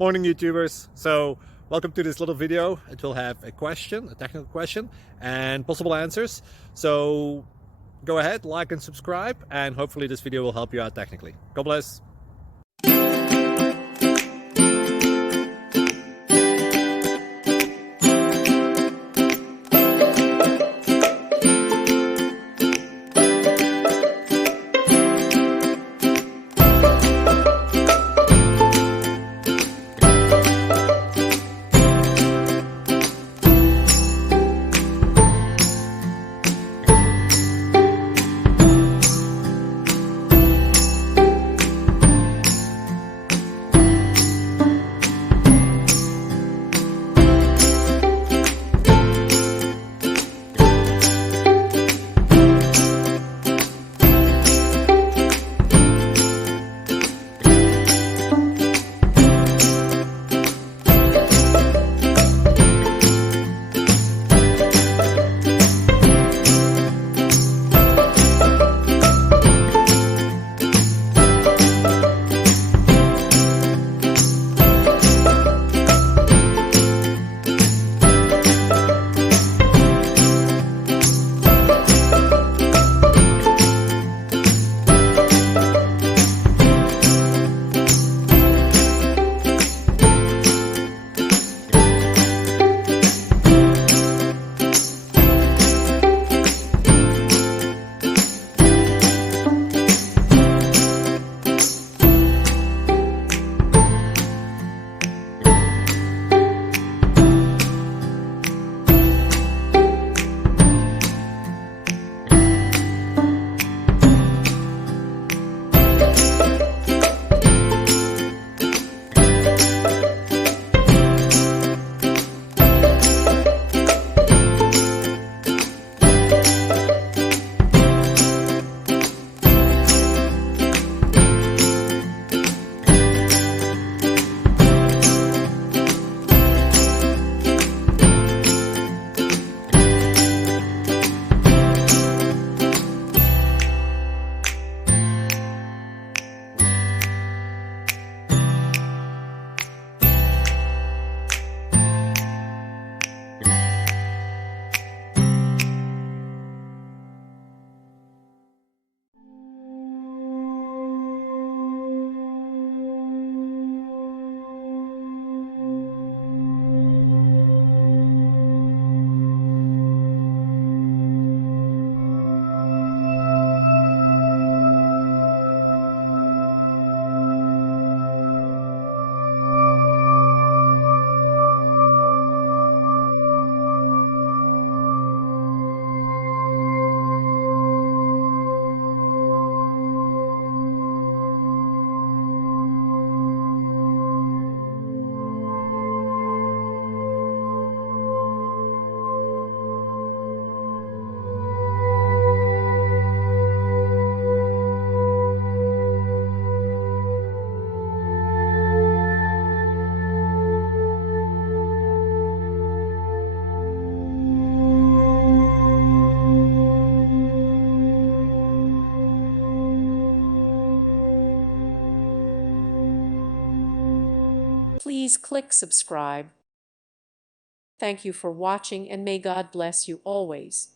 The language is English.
Morning, YouTubers. So welcome to this little video. It will have a question, a technical question, and possible answers. So go ahead, like and subscribe, and hopefully this video will help you out technically. God bless. Please click subscribe. Thank you for watching and may God bless you always.